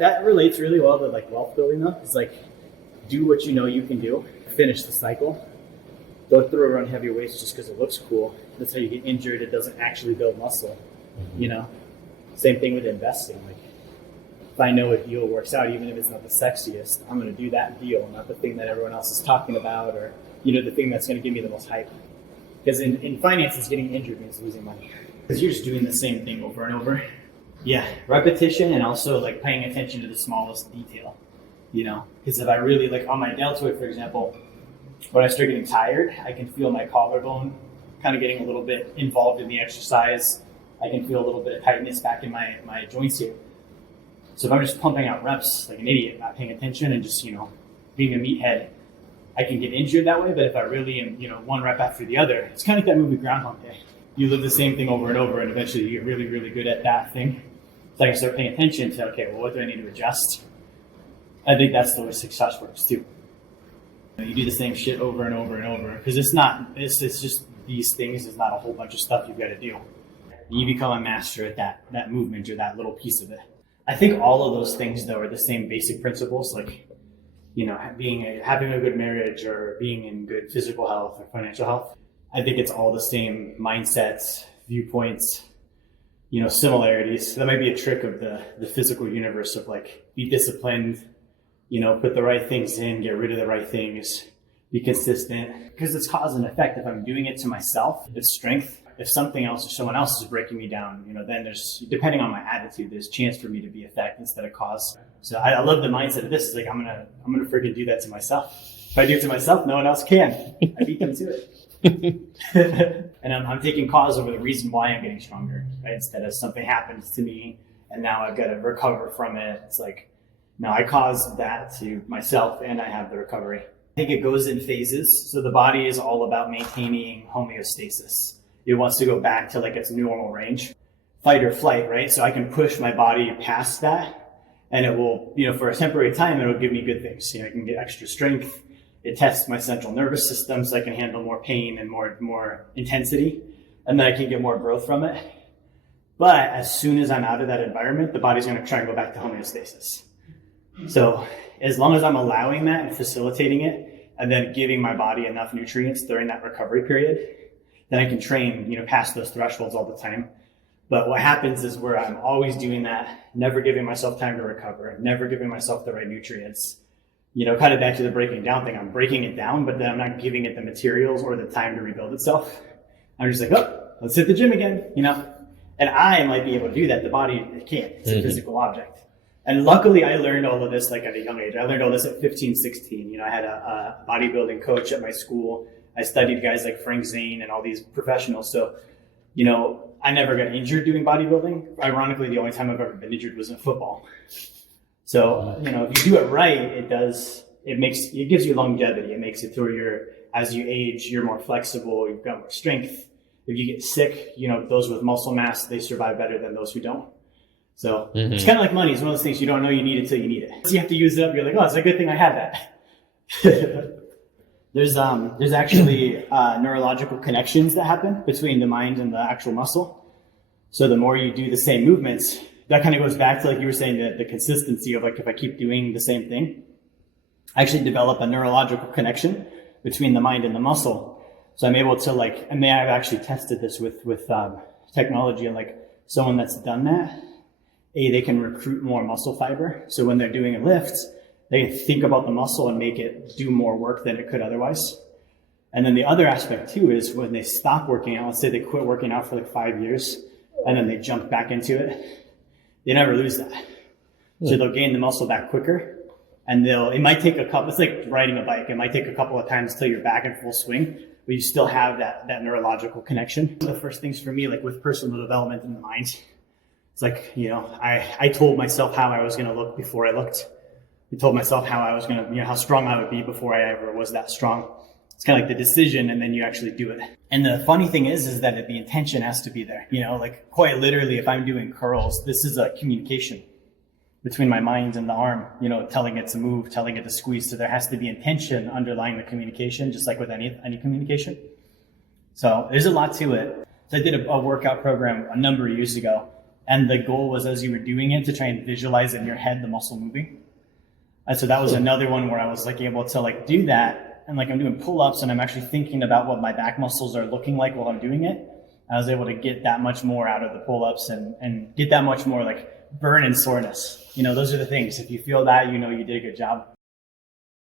That relates really well to like wealth building though. It's like, do what you know you can do, finish the cycle. Don't throw around heavy weights just because it looks cool. That's how you get injured. It doesn't actually build muscle, you know? Same thing with investing. Like, if I know a deal works out, even if it's not the sexiest, I'm going to do that deal, not the thing that everyone else is talking about, or, you know, the thing that's going to give me the most hype. Because in finance, getting injured means losing money. Because you're just doing the same thing over and over. Yeah, repetition, and also like paying attention to the smallest detail, you know? Because if I really, like on my deltoid, for example, when I start getting tired, I can feel my collarbone kind of getting a little bit involved in the exercise. I can feel a little bit of tightness back in my joints here. So if I'm just pumping out reps like an idiot, not paying attention and just, you know, being a meathead, I can get injured that way. But if I really am, you know, one rep after the other, it's kind of like that movie Groundhog Day. You live the same thing over and over, and eventually you get really, really good at that thing. So I can start paying attention to, okay, well, what do I need to adjust? I think that's the way success works too. You do the same shit over and over and over, because it's just these things. It's not a whole bunch of stuff you've got to do. You become a master at that movement or that little piece of it. I think all of those things, though, are the same basic principles, like, you know, having a good marriage or being in good physical health or financial health. I think it's all the same mindsets, viewpoints, you know, similarities. That might be a trick of the physical universe of like, be disciplined, you know, put the right things in, get rid of the right things, be consistent. Because it's cause and effect. If I'm doing it to myself, it's strength. If something else or someone else is breaking me down, you know, then there's, depending on my attitude, there's chance for me to be effect instead of cause. So I love the mindset of this. It's like, I'm gonna freaking do that to myself. If I do it to myself, no one else can. I beat them to it. And I'm taking cause over the reason why I'm getting stronger, right? Instead of something happens to me and now I've got to recover from it. It's like, no, I caused that to myself and I have the recovery. I think it goes in phases. So the body is all about maintaining homeostasis. It wants to go back to like its normal range, fight or flight, right? So I can push my body past that and it will, you know, for a temporary time, it'll give me good things. You know, I can get extra strength. It tests my central nervous system so I can handle more pain and more intensity, and then I can get more growth from it. But as soon as I'm out of that environment, the body's going to try and go back to homeostasis. So as long as I'm allowing that and facilitating it and then giving my body enough nutrients during that recovery period, then I can train, you know, past those thresholds all the time. But what happens is where I'm always doing that, never giving myself time to recover, never giving myself the right nutrients, you know, kind of back to the breaking down thing. I'm breaking it down, but then I'm not giving it the materials or the time to rebuild itself. I'm just like, oh, let's hit the gym again, you know? And I might be able to do that. The body can't. It's a physical object. And luckily, I learned all of this like at a young age. I learned all this at 15, 16. You know, I had a bodybuilding coach at my school. I studied guys like Frank Zane and all these professionals. So, you know, I never got injured doing bodybuilding. Ironically, the only time I've ever been injured was in football. So, you know, if you do it right, it gives you longevity. It makes it to where as you age, you're more flexible, you've got more strength. If you get sick, you know, those with muscle mass, they survive better than those who don't. So it's kind of like money. It's one of those things you don't know you need it till you need it. So you have to use it up. You're like, oh, it's a good thing I had that. There's actually neurological connections that happen between the mind and the actual muscle. So the more you do the same movements, that kind of goes back to like you were saying, the consistency of like, if I keep doing the same thing, I actually develop a neurological connection between the mind and the muscle. So I'm able to like, and I've actually tested this with technology, and like someone that's done that, they can recruit more muscle fiber. So when they're doing a lift, they can think about the muscle and make it do more work than it could otherwise. And then the other aspect too is when they stop working out, let's say they quit working out for like 5 years and then they jump back into it, they never lose that. So they'll gain the muscle back quicker, and it might take a couple, it's like riding a bike. It might take a couple of times till you're back in full swing, but you still have that neurological connection. The first things for me, like with personal development in the mind, it's like, you know, I told myself how I was going to look before I looked. I told myself how I was going to, you know, how strong I would be before I ever was that strong. It's kind of like the decision, and then you actually do it. And the funny thing is that the intention has to be there. You know, like quite literally, if I'm doing curls, this is a communication between my mind and the arm, you know, telling it to move, telling it to squeeze. So there has to be intention underlying the communication, just like with any communication. So there's a lot to it. So I did a workout program a number of years ago And the goal was, as you were doing it, to try and visualize in your head the muscle moving. And so that was another one where I was like able to like do that. And like I'm doing pull-ups and I'm actually thinking about what my back muscles are looking like while I'm doing it. I was able to get that much more out of the pull-ups and get that much more like burn and soreness. You know, those are the things. If you feel that, you know, you did a good job.